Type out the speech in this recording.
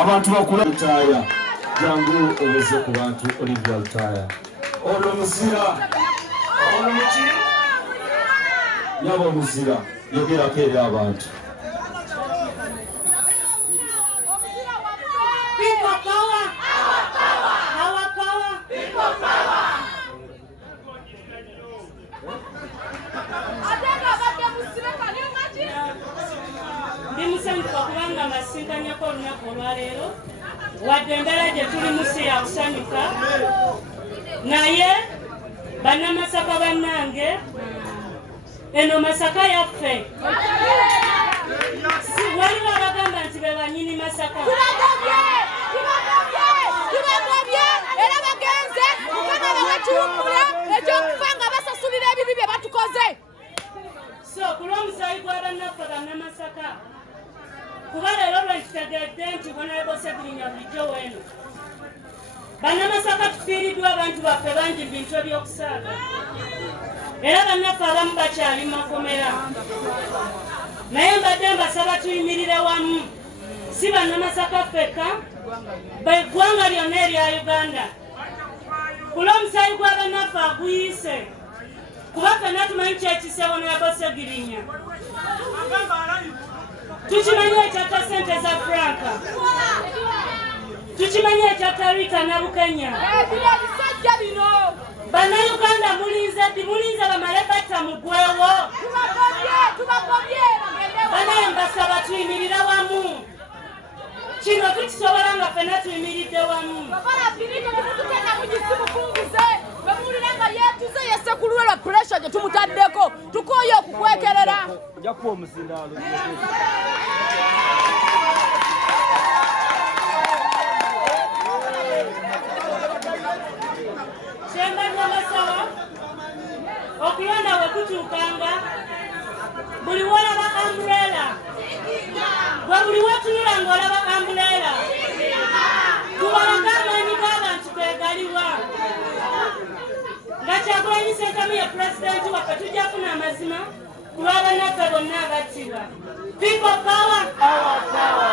abantu bakula Lutaya jangu obeze ku bantu Olivia Lutaya ono muzira ono muki yabo muzira yogera kere abantu People power, our power, people power. Ndimusanyuka kubanga masinkanyako olunaku olwaleero wadde embeera gye tuli musi ya kusanyuka naye bannamasaka bannange eno Masaka yaffe waliwo abagamba nti be banyini Masaka tubagobye era bagenze mukama bawekiwummula ekyokufa nga basasulira ebibi bye batukoze. So kulw'omusaayi gwa bannaffe bannamasaka kuba leero lwekitegedde nti Honorable Ssegirinya bulijjo weeno bannamasaka tufiiriddwa abantu baffe bangi mu bintu ebyokusaaga era bannaffe abamu bakyali mu makomera naye mbadde mbasaba tuyimirire wamu si bannamasaka ffekka eggwanga lyonna erya Uganda kulw'omusaayi gwa bannaffe aguyise kuba ffenna tumanyi kyekise Honorable Ssegirinya tukimanyi ekyatta ssente za Franka tukimanyi ekyatta Rita Nabukenya Ebisajja bino bannayuganda mulinze bamale batta mugwewo tubagobye banaye mbasaba tuyimirire wamu kino tukisobola nga ffenna tuyimiridde wamu bamulira nga yeetuze yesse ku lulwe lwa puresha gye tumutaddeko tukooye okukwekerera kyembadde basaba okulonda bwe kutuukanga buli wolaba ambuleera gwe buli wetunula ng'olaba ambuleera tubalaga amaanyi g'abantu gegaliwa nga Kyagulanyi Ssentamu ye pulezidenti waffe tujja kufuna amazima ku lw'abannaffe bonna abattibwa. People power, our power.